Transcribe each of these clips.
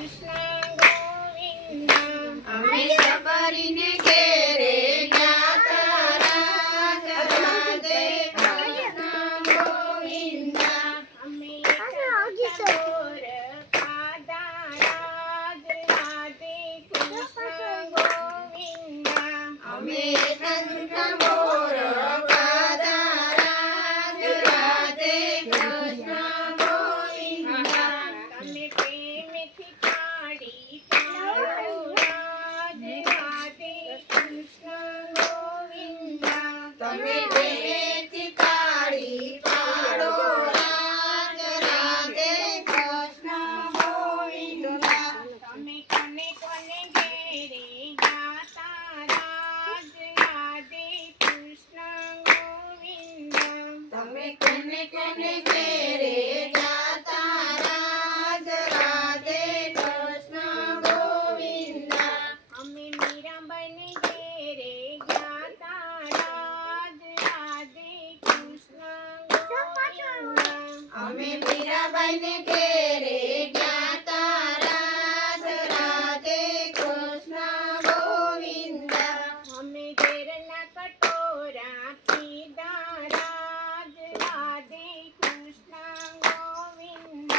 કૃષ્ણ ગોવિંદ અમે સબરીને ઘેરે ગયા તારા રાધે કૃષ્ણ ગોવિંદ અમે ઠાકોર ખાધા રાજ રાધે કૃષ્ણ ગોવિંદ અમે કંઠ મોર ખાધા રાજ રાધે કૃષ્ણ ગોવિંદ તમે પ્રેમથી પાડી પાડો રાજ રાધે કૃષ્ણ ગોવિંદ તમે પ્રેમથી પાડી પાડો રાજ રાધે કૃષ્ણ ગોવિંદ તમે કોને કોને ઘેરે ગાતા રાજ રાધે કૃષ્ણ ગોવિંદ તમે કોને કોને ઘેરે જાતા રાજ રાધે કૃષ્ણ ગોવિંદ અમે મીરાબાઈને ઘેરે ગાતા રાજ રાધે કૃષ્ણ ગોવિંદ અમે મીરાબાઈને ઘેરે જાતા રાજ રાધે કૃષ્ણ ગોવિંદ અમે ઘેરના કટોરા પીધા રાજ રાધે કૃષ્ણ ગોવિંદ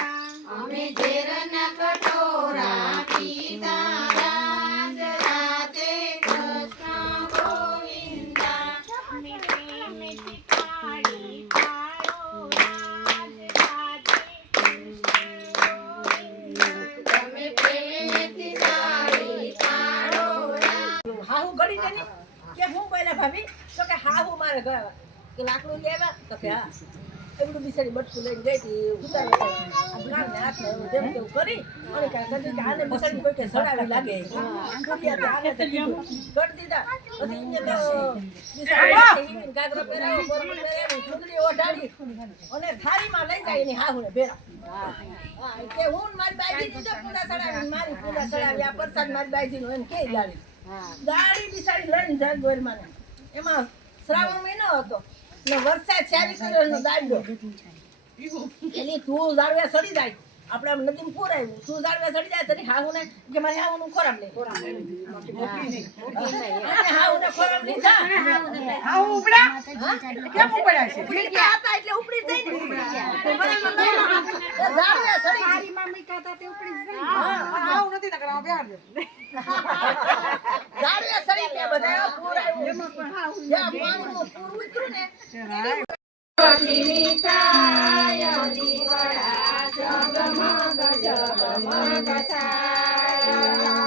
અમે ઝેરના કટોરા પીતા રાજ રાધે કૃષ્ણ ગોવિંદ અમે પ્રેમથી પાડી પાડો રાજ રાધે કૃષ્ણ ગોવિંદ તમે પ્રેમથી તાળી પાડો રાજ હાહુ ગળી દેની કે હું બોલ્યા ભાભી તો કે હાહુ મારે ઘર કે લાકડું લેવા તો કે હા એવડું બિચારી બટકું લઈને ગઈ હતી ઉતારે હાથને જેમ તેવું કરી અને કાંઈ કે આને બિચારી કોઈ કે સડાવી લાગે આને તો કીધું કરી દીધા પછી એને તો બિચારી ગાગરો પહેરાવો કોરમણ પહેરાવી સુંદરી ઓઢાડી અને થાળીમાં લઈ જાય એની હાહુને ભેરા હા કે હું મારી બાઈજી દીધો પૂરા સડાવી મારી પૂરા સડાવી આ પ્રસાદ મારી બાઈજીનો એને કે ગાડી ગાડી બિચારી લઈને જાય ગોરમાને એમાં શ્રાવણ મહિનો હતો ને વરસાદ ચારી કલરનો દાંડો એની તું ઝાડવે સડી જાય આપણે આમ નદીમાં પૂર આવ્યું તું ઝાડવે સડી જાય તરી હાહુને કે મારે હાહુનું ખોરામ લે અને હાહુને ખોરામ લીધા હાઉ ઉપડા કેમ ઉપડ્યા છે ઉપડી ગયા હતા એટલે ઉપડી જાય ને ઝાડવે સડી મારી મમ્મી કહેતા તે ઉપડી જાય હાઉ નથી નકર આ બેહાર દે ઝાડવે સડી ગયા બધા પૂર આવ્યું જ્યાં પાણીનું પૂર ઉતર્યું ને થાય દીવડા જગમગ જગમગ થાય